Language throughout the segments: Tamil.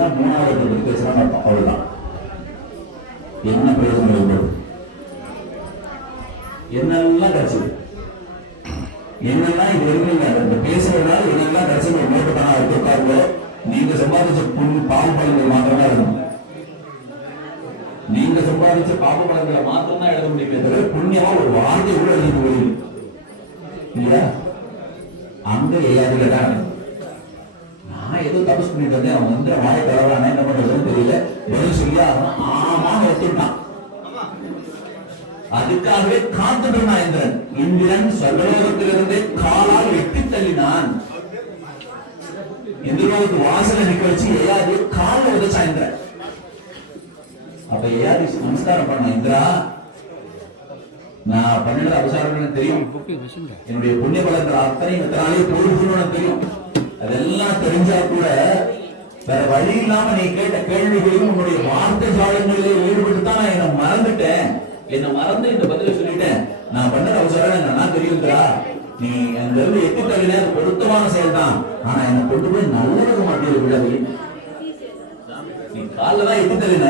பேசுனா மூணாவது பத்தி பேசுறான்னு அர்த்தம். அவ்வளவுதான். என்ன பிரயோஜனம் இருந்தது? என்னெல்லாம் கிடைச்சது, என்னெல்லாம் இது வரைக்கும் பேசுறதுனால என்னெல்லாம் கிடைச்சது நோட்டு பண்ணா இருக்காங்களோ நீங்க சம்பாதிச்ச பாவ பலன்கள் மாத்திரம் தான் இருக்கணும். நீங்க சம்பாதிச்ச பாவ பலன்களை மாத்திரம் தான் எழுத முடியுமே தவிர புண்ணியமா ஒரு வார்த்தை கூட எழுத முடியும் இல்லையா? அங்க எல்லாரும் நான் ஏதோ தபஸ் பண்ணிட்டு வந்தேன், அவன் வந்து வாயை தரவான என்ன பண்றதுன்னு தெரியல, பதில் சொல்லி ஆமான்னு ஒத்துட்டான். அதுக்காகவே காத்துட்டு இருந்தான் இந்திரன். இந்திரன் சர்வலோகத்திலிருந்தே காலால் வெட்டி தள்ளினான். இந்திரனுக்கு வாசலை நிக்க வச்சு யயாதி காலில் உதச்சா இந்திரன். அப்ப யயாதி நமஸ்காரம் பண்ண, இந்திரா நான் பண்ணினது அபசாரம் தெரியும், என்னுடைய புண்ணிய பலன்கள் அத்தனை எத்தனாலே பொருள் தெரியும். அதெல்லாம் தெரிஞ்சா கூட வேற வழி இல்லாம நீ கேட்ட கேள்விகளையும் உன்னுடைய வார்த்தை சாதனைகளிலே ஈடுபட்டு தான் நான் என்ன மறந்துட்டேன். என்ன மறந்து இந்த பதில சொல்லிட்டேன். நான் பண்ணது அவசரம் நான் தெரியுங்கிறா. நீ என் இருந்து எத்தி தள்ளின பொருத்தமான செயல் தான். ஆனா என்ன கொண்டு போய் நல்லவர்கள் மத்தியில் விடவே. நீ காலில் தான் எத்தி தள்ளின,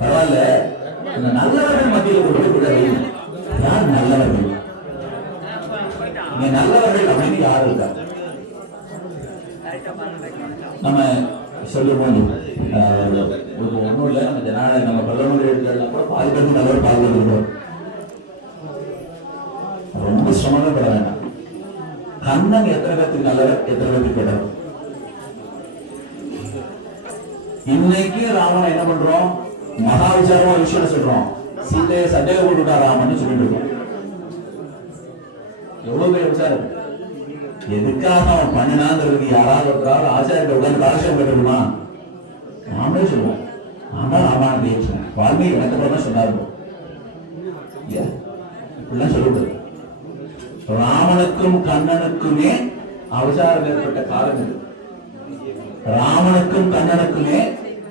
பரவாயில்ல, அந்த நல்லவர்கள் மத்தியில் கொண்டு போய் விடவே. யார் நல்லவர்கள்? நீ நல்லவர்கள் அப்படின்னு யாரு இருக்கா? நம்ம சொல்லுவோம் ஒன்றும் இல்லை, நம்ம ஜனநாயக நம்ம பிரதமர் எழுதுலாம் கூட பாதி பேருக்கு நல்லவர் பாதி பேர் ரொம்ப சிரமப்பட வேண்டாம். கண்ணன் எத்தனை பேருக்கு நல்லவர், எத்தனை பேருக்கு கெட்டவர்? இன்னைக்கு ராமன் என்ன பண்றோம், மகா விசாரமா விஷயம் சொல்றோம், சீதையை சந்தேகம் போட்டுட்டா ராமன் சொல்லிட்டு இருக்கோம். எவ்வளவு பேர் விசாரம் எதுக்காக அவன் பண்ணினாங்கிறதுக்கு யாராவது ஒருத்தரால் ஆச்சாரிய உடனே காலட்சேபம் கேட்டுருமா? நாமளே சொல்லுவோம், நான் தான் ராமாயணத்தை ஏற்றுவேன், வால்மீகி எனக்கு தான் சொன்னாரு. இப்படிலாம் சொல்லக்கூடாது. ராமனுக்கும் கண்ணனுக்குமே அவசாரம் ஏற்பட்ட காலம் இது. ராமனுக்கும் கண்ணனுக்குமே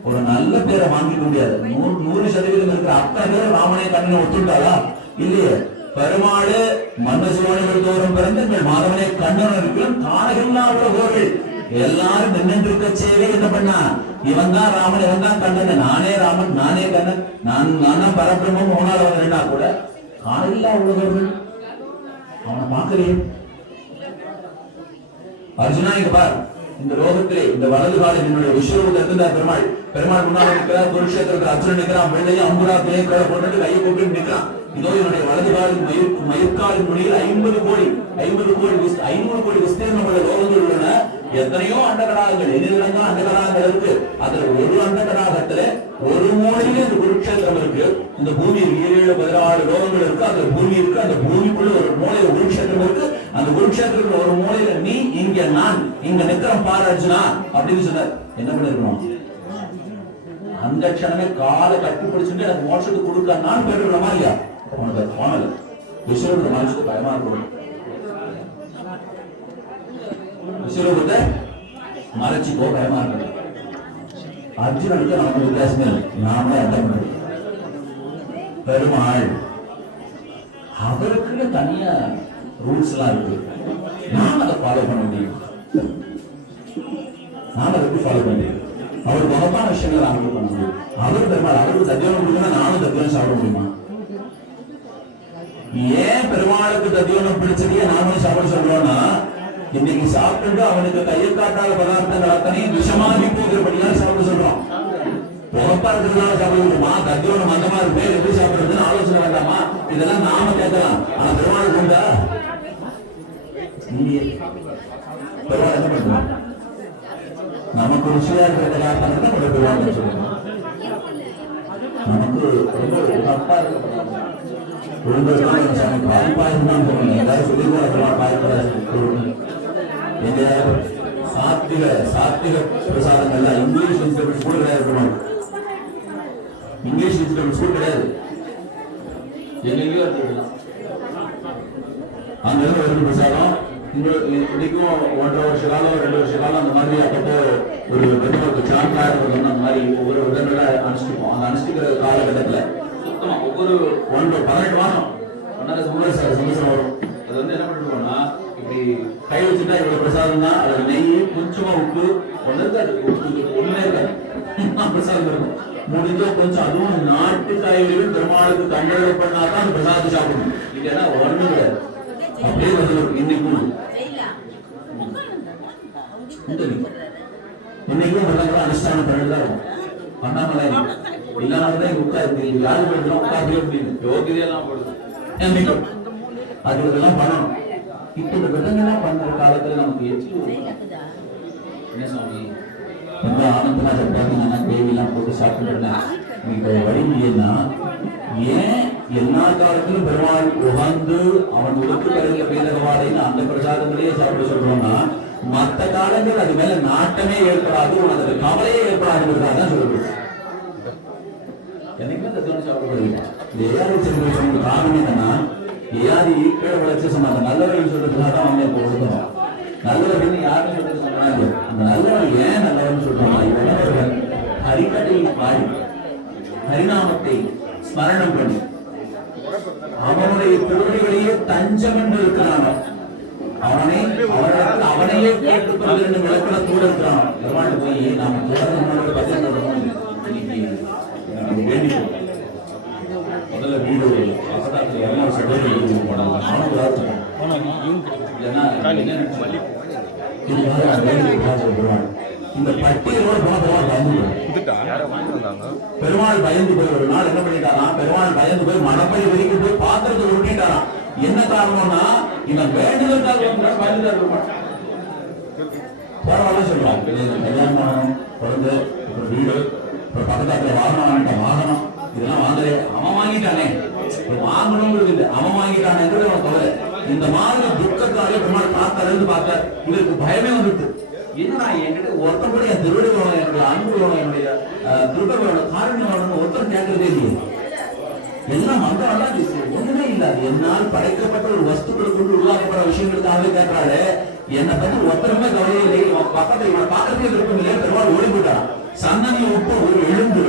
ஒரு நல்ல பேரை வாங்கிக்க முடியாது. 100% இருக்கிற அத்தனை பேர் ராமனை கண்ணனை ஒத்துட்டாளா? இல்லையே. பெருமாடு மன்னசுவானிகள் தோறும் பிறந்து எங்கள் மாதவனை கண்ணன் இருக்கிறோம் காணகில்லா உலகோர்கள் எல்லாரும் நின்றுக்க சேவை என்ன பண்ணா, இவன் தான் ராமன், இவன் தான் கண்ணன், நானே ராமன், நானே கண்ணன், நான் பரபிரம்மம் முன்னாள் வந்தா கூட காணகில்லா உலகோர்கள் அவனை பார்க்கலையே. அர்ஜுனா இங்க பார், இந்த லோகத்திலே இந்த வலது காலில் என்னுடைய விஸ்வரூபத்தில் இருந்தார் பெருமாள். பெருமாள் முன்னாள் இருக்கிறார், குருஷேத்திரத்தில் அர்ஜுனன் நிற்கிறான், வெள்ளையும் அம்புரா பிள்ளைகளை போட்டு கையை போட்டு நிற்கிறான். இதோ என்னுடைய வலது காலின் மயிர்காலின் மொழியில் 50 கோடி விஸ்தீர்ணம் உள்ள லோகங்கள் உள்ளன. எத்தனையோ அண்டகடாகங்கள், எதிரிடங்க அண்டகடாகங்கள் இருக்கு. அதுல ஒரு அண்டகடாகத்துல ஒரு மூலையில இந்த குருக்ஷேத்திரம் இருக்கு. இந்த பூமியில் 7-16 லோகங்கள் இருக்கு. அதுல பூமி இருக்கு. அந்த பூமிக்குள்ள ஒரு மூலையில குருக்ஷேத்திரம் இருக்கு. அந்த குருக்ஷேத்திரத்துல ஒரு மூலையில நீ, இங்க நான், இங்க நிக்கிறோம் பாரு அர்ஜுனா அப்படின்னு சொன்னார். என்ன பண்ணிருக்கணும்? அந்த க்ஷணமே காலை கட்டி பிடிச்சுட்டு எனக்கு மோட்சத்துக்கு கொடுக்க நான் கேட்டுக்கணுமா இல்லையா? விஸ்வரூபத்தை மனசுக்கு பயமா இருக்கணும். விஸ்வரூபத்தை மறைச்சிக்கோ, பயமா இருக்கணும். அர்ஜுனனுக்கு நமக்கு வித்தியாசமே இல்லை. நாமளே அர்த்தம் பண்ணுறோம். பெருமாள் அவருக்குன்னு தனியா ரூல்ஸ் எல்லாம் இருக்கு. நாம அதை ஃபாலோ பண்ண முடியும். நாம அதை எப்படி ஃபாலோ பண்ண முடியும்? அவர் மகப்பான விஷயங்கள் நாம பண்ண முடியும். அவர் பெருமாள் அவருக்கு தத்தியோகம் கொடுக்கணும், நானும் தத்தியோகம் சாப்பிட முடியுமா? ஏன் பெருமாளுக்கு தத்தியோகம் பிடிச்சதையே நாமளும் சாப்பிட சொல்றோம்னா, இன்னைக்கு சாப்பிட்டு அவனுக்கு கையை காட்டாத பதார்த்தங்கள் அத்தனையும் விஷமாகி போகிறபடியால் சாப்பிட சொல்றோம். உகப்பா இருக்கிறதுனால சாப்பிட முடியுமா? தத்தியோகம் அந்த மாதிரி பேர் எப்படி சாப்பிடுறதுன்னு ஆலோசனை வேண்டாமா? இதெல்லாம் நாம கேட்கலாம். ஆனா பெருமாளுக்கு உண்டா? பெருமாள் என்ன பண்ணுவோம்? நமக்கு ருசியா இருக்கிற பதார்த்தம் நம்ம பெருமாள் சொல்லுவோம். நமக்கு ரொம்ப தப்பா இருக்க சாத்திக பிரசாதங்கள்ல இங்கிலீஷ் வெஜிடபிள் ஸ்கூல் கிடையாது. இங்கிலீஷ் வெஜிடபிள் ஸ்கூல் கிடையாது. எங்கெங்கயோ அங்க இருந்து ஒரு பிரசாதம் இன்னைக்கும் 1.5 வருஷ காலம் 2 வருஷ காலம் அந்த மாதிரி அப்பப்போ ஒரு சாம்பிளாக அந்த மாதிரி ஒவ்வொரு விதங்களை அனுஷ்டிப்போம். அந்த அனுஷ்டிக்கிற காலகட்டத்துல சுத்தமா ஒவ்வொரு 18 மாசம் சமஸ்தம் வரும். அது வந்து என்ன பண்ணிருக்கோம்னா, இப்படி கை வச்சுட்டா இவ்வளவு பிரசாதம் தான். அதுல நெய், கொஞ்சமா உப்பு, ஒண்ணு இருக்காது, ஒண்ணுமே இருக்காது. முடிஞ்ச கொஞ்சம் அதுவும் நாட்டு காய்கறிகள் பெருமாளுக்கு கண்டளவு பண்ணாதான் அந்த பிரசாதத்தை சாப்பிடணும். இல்லைன்னா ஒண்ணும் கிடையாது. அப்படியே வந்து இன்னைக்கும் இன்னைக்கும் அனுஷ்டானம் பண்ணிட்டு இருக்கும். பண்ணாமலை இல்லாமதான் உட்காரு யாரு பண்ணுறோம் உட்காந்து அப்படின்னு யோகிதையெல்லாம் போடுது அதுக்கெல்லாம் பண்ணணும். இப்ப இந்த விதங்கள்லாம் பண்ற காலத்துல நமக்கு என்ன சுவாமி ரொம்ப ஆனந்தமா பார்த்தீங்கன்னா தேவியெல்லாம் போட்டு சாப்பிட்டு வழிமுறைன்னா ஏன் எல்லா காலத்திலும் பெருமாள் உகந்து அவன் உலக்கு கருங்க பேதகவாடைன்னு அந்த பிரசாதங்களையே சாப்பிட சொல்றோம்னா மற்ற காலங்கள் அது மேல நாட்டமே ஏற்படாது உனக்கு கவலையே ஏற்படாதுங்கிறதான் சொல்றது. என்னைக்குமே தத்துவம் சாப்பிடுறது ஏஆதி செல்வ காரணம் என்னன்னா ஏஆதி கீழே வளர்ச்சி சொன்னாங்க நல்லவர்கள் சொல்றதுக்காக தான் அவங்க இப்போ கொடுக்கணும். நல்லவர்கள் யாருன்னு சொல்றது சொன்னாங்க. அந்த நல்லவர்கள் ஏன் நல்லவர்னு சொல்றாங்க இவர்கள் ஹரிக்கதையில் பாடி ஹரிநாமத்தை ஸ்மரணம் பண்ணி அவனுடைய திருவடிகளையே தஞ்சம் என்று இருக்கிறான். அவனையே கேட்டுக்கொண்டு விளக்கின கூட இருக்கிறான். பெருமாள் போய் நாம முதல்ல வீடு இந்த பட்டியலோட பெருமாள் பயந்து போய் ஒரு நாள் என்ன பண்ணிட்டாராம், பெருமாள் பயந்து போய் மணப்படி வரைக்கும் போய் பாத்திரத்தை உருட்டிட்டாராம். என்ன காரணம்னா இவன் வேண்டுதற்காக பரவாயில்ல சொல்றான். கல்யாணம் குழந்தை ஒரு வீடு ஒரு பக்கத்துல வாகனம் வாகனம் இதெல்லாம் வாங்கலே அவன் வாங்கிட்டானே வாங்கணுங்கிறது இல்லை அவன் வாங்கிட்டானேங்கிறது அவன் கவலை. இந்த மாதிரி துக்கத்தாலே பெருமாள் பார்த்தாரு பார்த்தார். இவருக்கு பயமே வந்துட்டு என்னன்னா என்கிட்ட ஒருத்தர் கூட என் திருவிழா வேணும் என்னுடைய அன்பு வேணும் என்னுடைய திருவிழா வேணும் காரணம் வேணும்னு ஒருத்தர் கேட்கறதே இல்லையே. எல்லாம் மந்தம் ஒண்ணுமே இல்லாது என்னால் படைக்கப்பட்ட ஒரு வஸ்துக்கள் கொண்டு உருவாக்கப்பட்ட விஷயங்களுக்காகவே கேட்கிறாரு. என்னை பத்தி ஒருத்தருமே கவலையே இல்லை. பக்கத்துல இவனை பார்க்கறதே விருப்பம் இல்லையே. பெருமாள் ஓடி போயிட்டான். சன்னதியை விட்டு ஒரு எழுந்து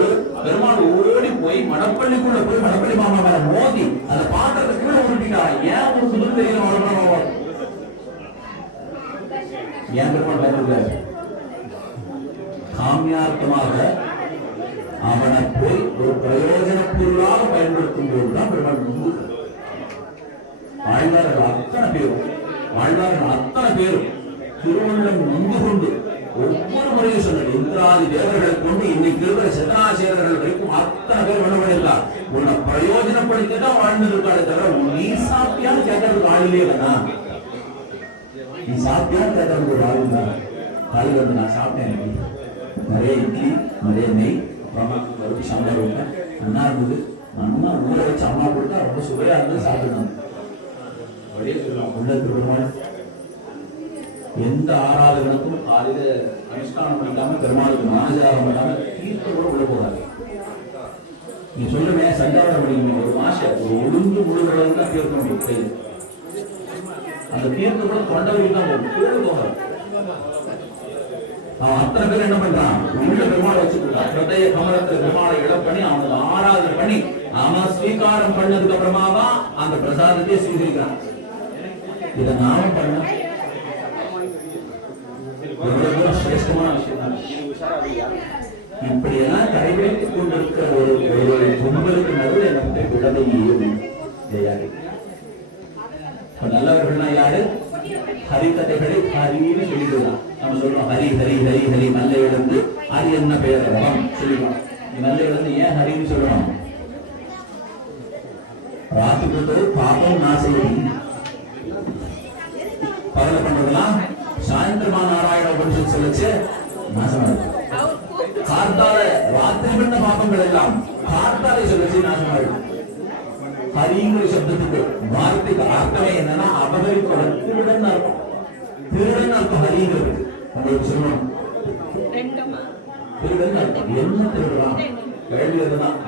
பெருமாள் ஓடி போய் மணப்பள்ளிக்குள்ள போய் மணப்பள்ளி மாமா மேல மோதி அதை பாத்திரத்துக்கு உருட்டிட்டான். ஏன் ஒரு சுதந்திர தெரியல ஏன் பெருமாள் பயன்படுத்தாரு காமியார்த்தமாக அவனை போய் ஒரு பிரயோஜன பொருளாக பயன்படுத்தும் போதுதான் பெருமாள் வாழ்வார்கள் அத்தனை பேரும் திருவள்ளம் நொந்து கொண்டு ஒவ்வொரு முறையும் சொன்னது இந்திராதி தேவர்களை கொண்டு இன்னைக்கு இருக்கிற சதாசேரர்கள் வரைக்கும் அத்தனை பேர் என்ன பண்ணியிருக்கார். உன்னை பிரயோஜனப்படுத்திதான் வாழ்ந்திருக்காரு தவிர நீ சாப்பியான்னு கேட்கறதுக்கு ஆளிலே இல்லைனா நீ சாப்பியான்னு கேட்கறதுக்கு ஒரு ஆள் இருந்தா காலையில் வந்து நான் சாப்பிட்டேன் நிறைய இட்லி நிறைய நெய் வறுத்து சாம்பார் விட்டேன் நல்லா இருந்தது. நல்லா ஊற வச்சு அம்மா கொடுத்தா ரொம்ப சுவையா இருந்து சாப்பிடணும். வழியே சொல்லலாம் உள்ளத்துக்கு பெருமாள் எந்த ஆராதகனுக்கும் காலையில அனுஷ்டானம் பண்ணிக்காம பெருமாளுக்கு மானசாரம் பண்ணாம தீர்த்தம் கூட உள்ள போகாது. நீ சொல்லுமே சஞ்சாரம் பண்ணிக்கணும் ஒரு மாசம் ஒரு ஒழுங்கு முழுவதும் தான் தீர்க்க முடியும். அந்த தீர்த்தம் கூட தொண்டவர்கள் தான் போகும் கீழே போகாது. அவன் அத்தனை பேர் என்ன பண்றான் உள்ள பெருமாளை வச்சுக்கிட்டான். ஹிருதய கமலத்துல பெருமாளை இடம் பண்ணி அவனுக்கு ஆராதனை பண்ணி அவன் ஸ்வீகாரம் பண்ணதுக்கு அப்புறமா தான் அந்த பிரசாதத்தையே ஸ்வீகரிக்கிறான். இதை நாம பண்ண சிரேஷ்டமான விஷயம். இப்படியெல்லாம் கடைபிடித்துக் கொண்டிருக்கிற ஒரு பொங்கலுக்கு நடுவில் எனக்கு விடலையே ஜெயாடி. நல்லவர்கள்னா யாரு ஹரிகதைகளை ஹரின்னு சொல்லிடுவான். நம்ம சொல்றோம் ஹரி ஹரி ஹரி ஹரி நல்ல இழந்து ஹரி என்ன பெயர் சொல்லிடுவோம். நல்ல இழந்து ஏன் ஹரின்னு சொல்றோம்? ராத்திரி பாபம் நாசம் பகல பண்றதெல்லாம் சாயந்திரமா நாராயண உபனிஷத் சொல்லிச்சு நாசமா இருக்கு. கார்த்தால ராத்திரி பண்ண பாபங்கள் எல்லாம் கார்த்தாலை சொல்லிச்சு நாசமா இருக்கு. ஹரிங்கிற சப்தத்துக்கு வார்த்தைக்கு அர்த்தமே என்னன்னா அபகரிப்ப திருடன் அர்த்தம். திருடன் அர்த்தம் ஹரிங்கிறது உங்களுக்கு சொல்லணும். திருடன் அர்த்தம் என்ன திருடலாம் கேள்வி எதுதான்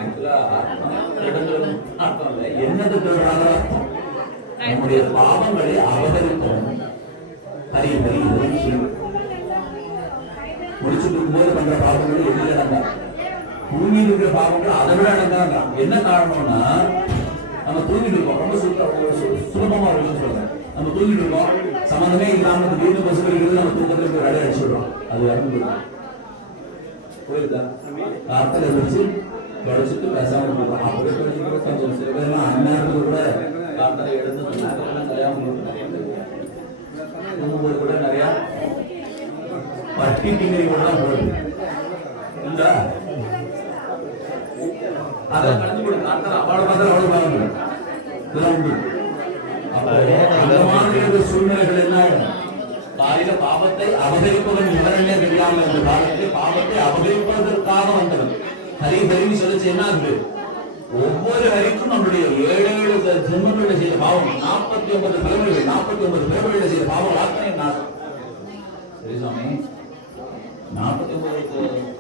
அர்த்தம் இல்லை. என்னது திருடாத அர்த்தம் நம்முடைய பாவங்களை அபகரிப்போம். ஹரி ஹரி முடிச்சுட்டு இருக்கும்போது பண்ற பாவங்கள் எதிர அடங்கா. தூங்கி இருக்கிற பாவங்கள் அதை விட அடங்கா. என்ன காரணம்னா நம்ம தூங்கிட்டு இருக்கோம். ரொம்ப சுலபமா இருக்குன்னு சொல்றேன். நம்ம தூங்கிட்டு இருக்கோம் சம்பந்தமே இல்லாம வீட்டு பசு இருக்கிறது நம்ம தூக்கத்துல போய் அடி அடிச்சுடுறோம். அது இறந்து போயிருக்கா காத்துல எழுந்திரிச்சு தொலைச்சிட்டு பேசாம போடுறோம். அப்படியே தொலைச்சிட்டு கொஞ்சம் சில பேர்லாம் அந்நேரத்துக்கு கூட காத்தால எழுந்து கல்யாணம் போது கூட நிறைய பட்டி டிங்கிரி கூட தான் போடுது இல்லா அதை கலந்து போடு காத்தால அவளை பார்த்தா அவளை பார்க்கணும் இதெல்லாம் உண்டு. அந்த மாதிரி சூழ்நிலைகள் என்ன ஆயிடும்? காலையில பாவத்தை அபகரிப்பவன் விவரமே தெரியாமல் இந்த காலத்தில் பாவத்தை அபகரிப்பதற்காக வந்தவன் ஹரி ஹரின்னு சொல்லிச்சு என்ன ஆகுது? ஒவ்வொரு ஹரிக்கும் நம்முடைய 7 ஜென்மங்களில் செய்த பாவம் 49 பிறவிகள் 49 பிறவிகளில் செய்த பாவம் அத்தனை நாசம். சரி சாமி 49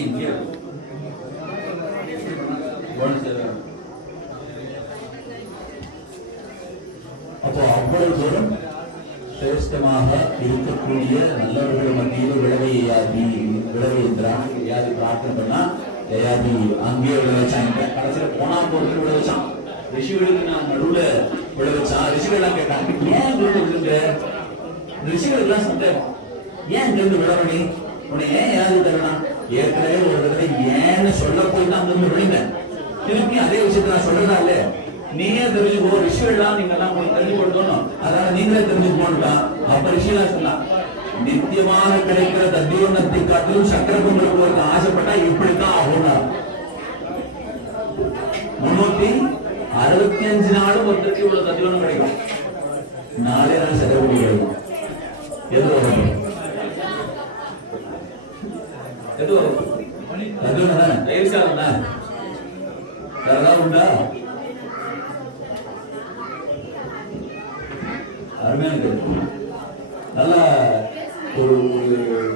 இங்கே அப்போ அவ்வளவு தூரம் சிரேஷ்டமாக இருக்கக்கூடிய நல்லவர்கள் மத்தியில் விளவை இந்திரான் யயாதி பிரார்த்தனை பண்ணா யயாதி அங்கேயே விளைவிச்சாங்க. கடைசியில போனா போட்டு விளைவிச்சான். ரிஷிகளுக்கு நான் நடுவுல விளைவிச்சான். ரிஷிகள் எல்லாம் கேட்டாங்க ஏன் விழுங்க? ரிஷிகள் எல்லாம் சந்தேகம் ஏன் இங்கிருந்து விளவணி உன்னை ஏன் யாரு தரலாம்? ஏற்கனவே ஒரு தடவை ஏன்னு சொல்ல போய் தான் அங்கிருந்து விழுந்தேன். திருப்பி அதே விஷயத்த நான் சொல்றதா இல்ல நீயே தெரிஞ்சுக்கோ. ரிஷிகள் எல்லாம் நீங்க எல்லாம் போய் தெரிஞ்சு கொடுத்தோம் அதனால நீங்களே தெரிஞ்சுக்கோன்னுட்டான். அப்ப ரிஷிலாம் சொன்னான் நித்தியமாக கிடைக்கிற தத்தியோனத்தை காட்டிலும் சக்கர பொங்கலுக்கு ஒரு ஆசைப்பட்டா இப்படித்தான் ஆகும்னா 365 நாளும் ஒருத்தருக்கு இவ்வளவு தத்தியோனம் கிடைக்கும். 4 நாள் சக்கர பொங்கல் கிடைக்கும். எது வரும்? எது வரும்? தத்தியோனம் தானே தயிர்சாதம் தான். வேற ஏதாவது உண்டா? அருமையான நல்ல ஒரு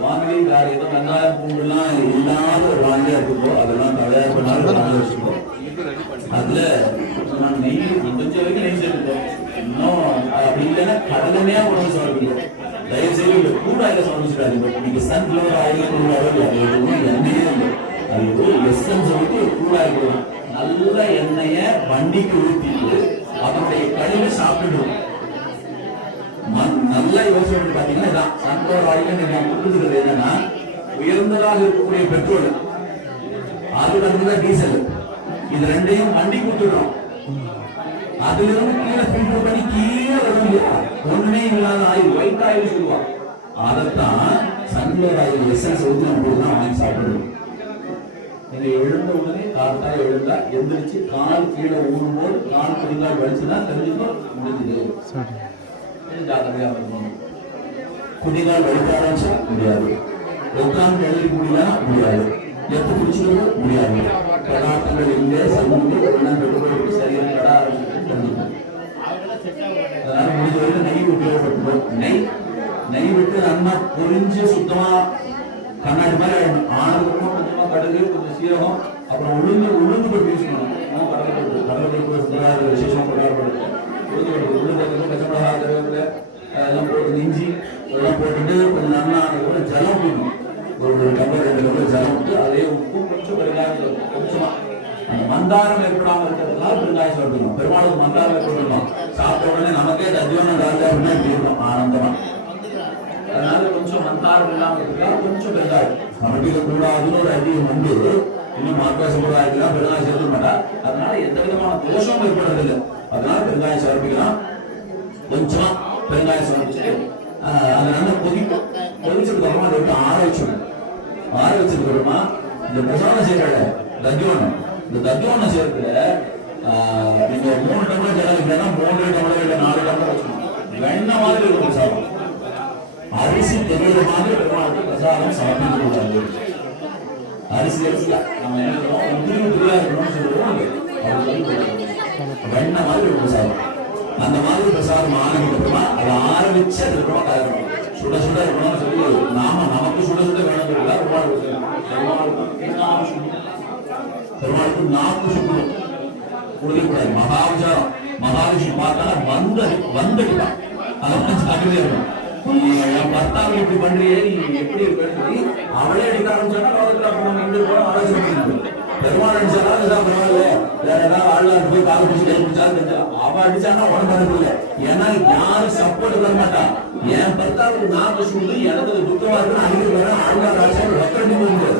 வானிலை வேற ஏதோ வெங்காயம் பூண்டுலாம் இல்லாத ஒரு வானிலையா இருக்குப்போ அதெல்லாம் தயார் பண்ணாலும் வாங்கி வச்சுக்கோ. அதுல நெய் கொஞ்சம் வரைக்கும் நெய் சேர்த்துக்கோ. இன்னும் அப்படி இல்லைன்னா கடலனையா உணவு சாப்பிடுவோம். தயவு செய்து கூட ஆயில சமைச்சுக்காதீங்க. நீங்க சன்ஃபிளவர் ஆயில் கூட எதுவும் எண்ணெயே இல்லை. அது ஒரு எஸ்என் சொல்லிட்டு கூட ஆயிடும். நல்ல எண்ணெய வண்டிக்கு ஊற்றிட்டு அதனுடைய கழிவு சாப்பிட்டுடும். நல்லா யோசனை பாத்தீங்கன்னா இதான் சன்ஃபிளவர் ஆயில் நீங்க கொடுத்துருக்கிறது என்னன்னா உயர்ந்ததாக இருக்கக்கூடிய பெட்ரோல் அதுல இருந்துதான் டீசல் இது ரெண்டையும் வண்டி கொடுத்துடுறோம். அதுல இருந்து கீழே ஃபில்டர் பண்ணி கீழே வரும் ஒண்ணுமே இல்லாத ஆயில் ஒயிட் ஆயில் சொல்லுவாங்க. அதைத்தான் சன்ஃபிளவர் ஆயில் எசன்ஸ் ஊற்றி நம்ம போட்டுதான் வாங்கி சாப்பிடுறோம். நீங்க எழுந்த உடனே காத்தால எழுந்தா எந்திரிச்சு கால் கீழே ஊறும் போது கால் குடிங்கால் வலிச்சுதான் தெரிஞ்சுக்கோ முடிஞ்சது. ஜாக்கிரதையா இருக்கணும். குடிகால் வலிக்காரச்சா முடியாது. உட்கார்ந்து எழுதி முடியா முடியாது. எத்து குடிச்சிருக்க முடியாது. பதார்த்தங்கள் இல்லை சமூக எல்லாம் கட்டுப்படுத்தி சரியான கடை ஆரம்பிச்சு அதனால முடிஞ்ச வரைக்கும் நெய் உபயோகப்பட்டுரும். நெய் விட்டு நல்லா பொரிஞ்சு சுத்தமா கண்ணாடி மாதிரி ஆனதுக்கு கொஞ்சமா கடுகு கொஞ்சம் சீரகம் அப்புறம் உளுந்து போட்டு யூஸ் பண்ணணும். கடலை விசேஷமா கொண்டாடப்படுது. உளுந்து பச்சை மிளகா கருவேப்பிலை அதெல்லாம் போட்டு இஞ்சி அதெல்லாம் போட்டுட்டு கொஞ்சம் நல்லா கூட ஜலம் விடணும். ஒரு டம்ளர் 2 டம்ளர் ஜலம் விட்டு அதே உப்பு கொஞ்சம் பெருங்காயம் கொஞ்சமா அந்த மந்தாரம் ஏற்படாமல் இருக்கிறதுனால பெருங்காயம் சாப்பிடணும். பெருமாளுக்கு மந்தாரம் ஏற்படணும். சாப்பிட்ட உடனே நமக்கே தஜ்ஜோனம் காலையில் அப்படின்னா இப்படி இருக்கும் ஆனந்தமா. அதனால கொஞ்சம் மந்தாரம் இல்லாமல் இருக்கா கொஞ்சம் பெருங்காயம் சமைக்க கூடாதுன்னு ஒரு ஐடியம் வந்து இன்னும் மார்க்காசம் கூட ஆகிக்கலாம் பெருங்காயம் சேர்த்துக்க மாட்டா. அதனால எந்த விதமான தோஷமும் ஏற்படுறதில்லை. அதனால பெருங்காயம் சமர்ப்பிக்கலாம். கொஞ்சமா பெருங்காயம் சமர்ப்பிச்சுட்டு அதை நல்லா கொதிச்சதுக்கு அப்புறமா அதை விட்டு ஆற வச்சிடணும். ஆற வச்சதுக்கு அப்புறமா இந்த பிரசாதம் சேர்க்கல தஜ்ஜோனம் இந்த தஜ்ஜோனம் சேர்க்கல நீங்க 3 டம்ளர் ஜலம் இல்லைன்னா 3 டம்ளர் இல்லை 4 டம்ளர் வச்சுக்கணும். வெண்ணெய் மாதிரி இருக்கும் பிரசாதம். அரிசி தெரியுற மாதிரி பெருமாளுக்கு பிரசாதம் சமர்ப்பிக்க கூடாது. அரிசி நம்ம என்ன திருவிழா இருக்கணும்னு சொல்லுவோம். வெண்ணெய் மாதிரி ஒரு பிரசாதம். அந்த மாதிரி பிரசாதம் ஆனதுக்கு அப்புறமா அதை ஆரம்பிச்சு அது அப்புறமா கலக்கணும். சுட சுட இருக்கணும்னு சொல்லி நமக்கு சுட சுட வேணும் பெருமாளுக்கு நாக்கு சுக்கணும் கொடுக்கக்கூடாது. மகாவிசாரம் மகாவிஷ்ணு பார்த்தா வந்துட்டான். அதெல்லாம் ஜாக்கிரதையா இருக்கணும். என் பர்த்தாவை இப்படி பண்றியே நீ எப்படி இருப்பேன்னு அவளே அடிக்க ஆரம்பிச்சானா லோகத்துல அப்ப நம்ம இங்க போன ஆலோசனை பண்ணிக்கணும். பெருமாள் அடிச்சாலும் அதுதான் பரவாயில்ல, வேற ஏதாவது ஆள்லாம் போய் கால் பிடிச்சி கை பிடிச்சாலும் தெரிஞ்சா அவ அடிச்சானா உடம்பு இல்லை. ஏன்னா யாரும் சப்போர்ட் தர மாட்டா. என் பர்த்தாவுக்கு நான் சொல்லி எனக்கு துக்கமா இருக்குன்னு அடிக்க வர ஆள்லாம் ராஜா ஒக்கடி போகுது.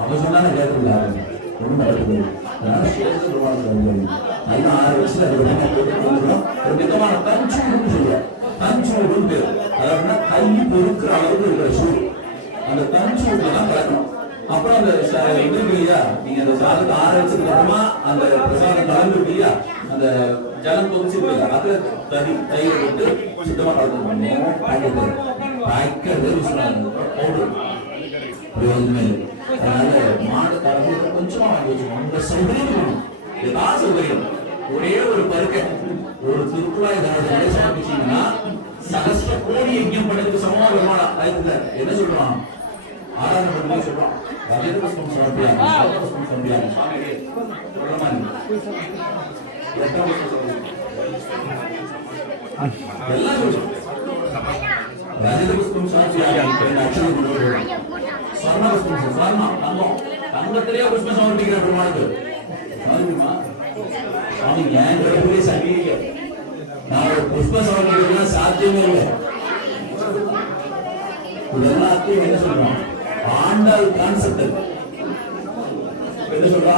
அவ சொன்னானே கேட்கல ஒண்ணு நடக்குது. நல்லா 6 வயசுல ஒரு விதமான தஞ்சூடுன்னு சொல்லுவாங்க. தஞ்சூடுன்னு பேரு. அதாவது கை பொறுக்கிற அளவுக்கு இருக்கிற சூடு. அந்த தஞ்சூடுல தான் கலக்கணும். அப்புறம் அந்த இது இல்லையா, நீங்க அந்த சாதத்தை ஆற வச்சதுக்கு அப்புறமா அந்த பிரசாதம் கலந்து இல்லையா, அந்த ஜலம் கொதிச்சு அதை தயிர் விட்டு சுத்தமா கலக்கணும். பாய்க்கிறது பிரயோஜனமே இல்லை. அதனால மாடு கலந்து கொஞ்சமா வாங்கி வச்சுக்கணும். உங்க சௌகரியம் ஏதாவது சௌகரியம் ஒரே ஒரு பருக்கை ஒரு திருக்குழாய் தரத்தை சமர்ப்பிச்சீங்கன்னா சகஸ்ர கோடி யஜ்யம் பண்ணதுக்கு சமமா வருமானம். அதுக்கு என்ன சொல்றான், ஆராதனை பண்ணி சொல்றான், ரஜத புஷ்பம் சமர்ப்பியாங்க, சாத புஷ்பம் சமர்ப்பியாங்க. சுவாமியே சொல்றமா எல்லாம் சொல்றோம். ரஜத புஷ்பம் சமர்ப்பியாங்க, அக்ஷய ஸ்வர்ண புஷ்பம், ஸ்வர்ணம் தங்கம், தங்கத்திலேயே புஷ்பம் சமர்ப்பிக்கிற பெருமாளுக்கு சுவாமி ஏன் கிடைக்கவே சங்கிலிக்க நான் ஒரு புஷ்ப சமர்ப்பிக்கலாம் சாத்தியமே இல்லை. எல்லாத்தையும் என்ன சொல்றோம், ஆண்டாள் கான்செப்ட் என்ன சொல்றா,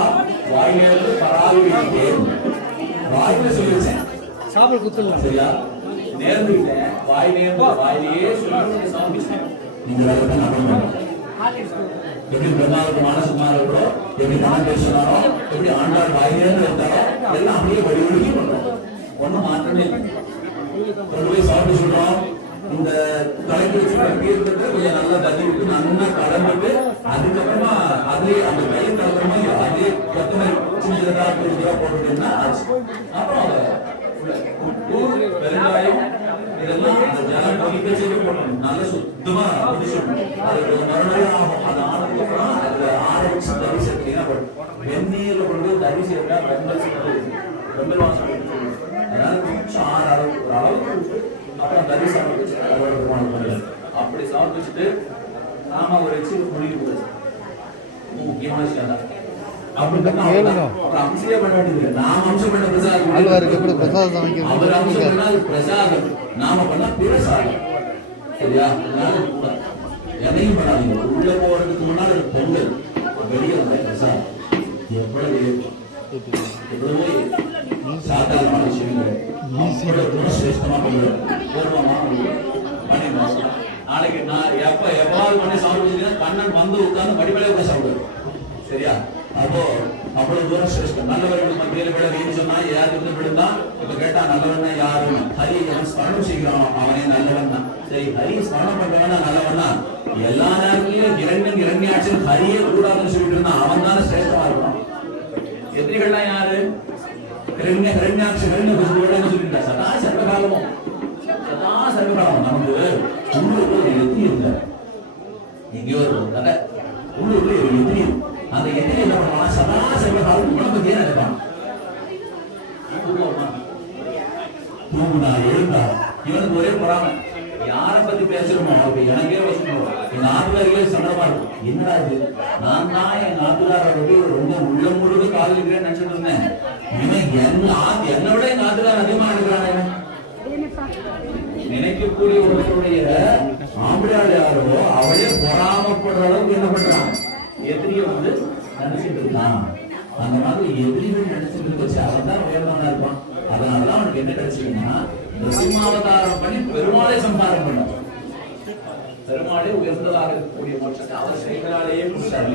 வாயிலிருந்து பராவிட்டேன். வாயில சொல்லிருச்சேன் சாப்பிட குத்துலாம் சரியா, நேர்ந்துட்டேன் வாயிலேயே சொல்லி சமர்ப்பிச்சேன். நீங்க எப்படி பிரம்மாவுக்கு மானசகுமாரோ எப்படி நான் பேசினாரோ எப்படி ஆண்டாள் வாயிலேருந்து இருந்தாரோ எல்லாம் அப்படியே வழி ஒழுகி பண்றோம். ஒன்னும் மாற்றமே கொண்டு போய் சாப்பிட்டு சொல்றோம். இந்த தலைக்கு வச்சு கொஞ்சம் நல்லா தண்ணி விட்டு நல்லா கலந்துட்டு அதுக்கப்புறமா அதுலயே அந்த பயிர் கலப்புறமா அதே கொத்தமல்லி சின்னதா போட்டுட்டீங்கன்னா அப்புறம் வெங்காயம் இதெல்லாம் அந்த ஜலம் கொதிக்க செய்து போடணும். நல்லா சுத்தமா குடிச்சிடணும். அது மறுபடியும் ஆகும். அது ஆனதுக்கு அப்புறம் அதுல ஆற வச்சு தறி சேர்த்தீங்கன்னா வெந்நீர்ல கொண்டு தறி சேர்த்தா வெங்கல் சேர்த்து வெங்கல் வாசம். அதனால கொஞ்சம் ஆறு அளவுக்கு ஒரு அளவுக்கு அப்புறம் தறி சமர்ப்பிச்சு அப்படி சமர்ப்பிச்சுட்டு நாம ஒரு வச்சு முடிவு போச்சு. முக்கியமான விஷயம் தான். நாம பண்ண பிரசாதம் சரியா, எதையும் பண்ணாதீங்க. உள்ள போறதுக்கு முன்னாடி பொங்கல் வெளியே வந்த பிரசாதம் எவ்வளவோ சாதாரணமான விஷயங்கள் சிரேஷ்டமா பூர்வமா பண்ணி நாளைக்கு நான் எவ்வாறு பண்ணி சாப்பிட்டு கண்ணன் வந்து உட்கார்ந்து படிப்படையே கூட சாப்பிடுவேன் சரியா. அப்போ அவ்வளவு தூரம் சிரேஷ்டம். நல்லவர்கள் மத்தியில விட சொன்னா யாருக்கு விழுந்தா இப்ப கேட்டா நல்லவன் யாருன்னு ஹரி அவன் ஸ்மரணம் செய்கிறான், அவனே நல்லவன் தான். சரி, ஹரி ஸ்மரணம் பண்றவனா நல்லவன் தான். எல்லா நேரத்திலயும் இரண்யாட்சியும் ஹரியே கூடாதுன்னு சொல்லிட்டு இருந்தான். அவன் தானே சிரேஷ்டமா இருப்பான். எதிரிகள்லாம் யாரு, இரண்யாட்சி சொல்லிட்டா சதா சர்வகாலமும் நமக்கு உள்ளூர்ல ஒரு எதிரி இல்லை. எங்கேயோ ஒரு கதை, உள்ளூர்ல ஒரு எதிரி. அந்த எதிரி என்ன பண்ணுவான், சதா சர்வகாலம் உடம்புக்கே நினைப்பான். தூங்குனா எழுந்தா இவனுக்கு ஒரே பொறாமை, யாரை பத்தி பேசுறோமோ அப்ப எனக்கே வசணும். எங்க ஆத்துக்காரிகளே சண்டமா இருக்கும். என்னடா இது, நான் தான் எங்க ஆத்துக்காரோட ரொம்ப உள்ள முழுக்க காதலிக்கிறேன்னு நினைச்சிட்டு இருந்தேன். இவன் என்னை விட எங்க ஆத்துக்காரர் அதிகமா நினைக்கிறானே. நினைக்கக்கூடிய ஒருத்தருடைய ஆம்பளையாள் யாரோ அவளே பொறாமப்படுற அளவுக்கு என்ன பண்றான், எதிரிய வந்து நினைச்சிட்டு இருக்கான். அந்த மாதிரி எதிரிகள் நினைச்சிட்டு இருந்துச்சு, அவன் தான் உயர்ந்தவனா இருப்பான். அதனாலதான் அவனுக்கு என்ன கிடைச்சதுன்னா, சிம்மாவதாரம் பண்ணி பெருமாளை சம்பாரம் பண்ணார். பெருமாளே உயர்ந்ததாக இருக்கக்கூடிய மோட்சத்தை அவர் செயலாலேயே கொடுத்தார்.